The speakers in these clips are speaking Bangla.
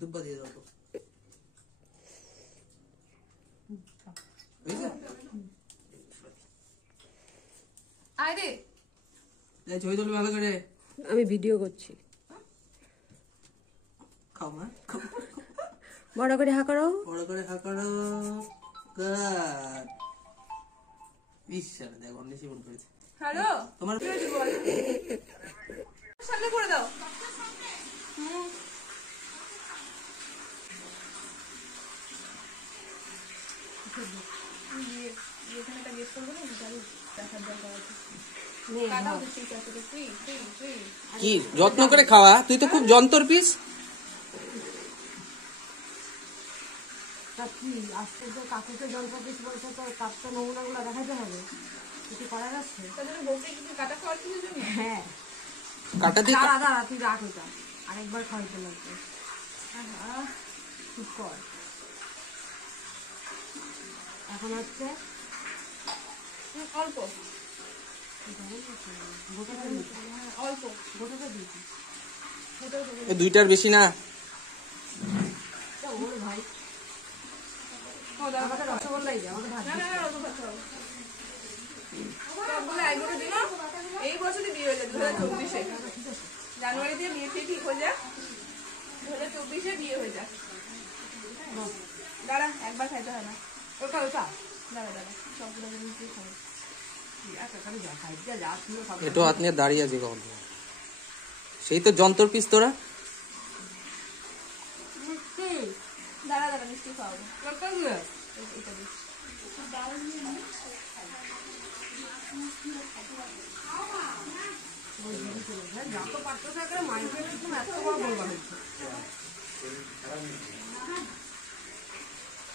দুব্বা দিয়ে দাও তো। আরে ছবি তুলবি ভালো করে। আমি ভিডিও করছি। খাও মা, বড় করে হা করো, বড় করে হা করো। ঈশ্বর দেখ অন্য জীবন করেছে। হ্যালো তোমার সামনে করে দাও। কি যত্ন করে খাওয়া, তুই তো খুব যন্তর পিস। কাকুকে জল পিস বলছে তো, তার তো নমুনা গুলো দেখাতে হবে, কিছু করার আছে? হ্যাঁ কাটা দিয়ে দাঁড়া তুই রাখ, ওটা আরেকবার খাওয়াইতে লাগবে। চুপ কর। এখন হচ্ছে অল্প অল্প গোটাটা দিয়েছি। দুইটার বেশি না। ওর ভাই আমাকে রসগোল্লাই দে, আমাকে ভাত এই বছরই বিয়ে হয়ে যায় 2024-এ জানুয়ারিতে বিয়ে ঠিক হয়ে যায়, 2024-এ বিয়ে হয়ে যায়। দাঁড়া একবার খাইতে হয় না, ওটা ওটা দাঁড়া দাঁড়া সবগুলো মিশিয়ে খাবো। একটু হাত নিয়ে দাঁড়িয়ে আছে কখন, সেই তো যন্তর পিস তোরা। দাঁড়া দাঁড়া মিষ্টি খাওয়াবো।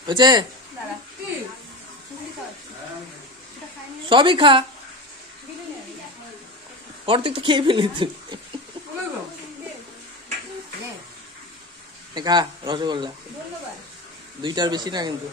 হয়েছে সবই খা, অর্ধেক তো খেয়ে ফেলি তুই। খা রসগোল্লা, দুইটার বেশি না কিন্তু।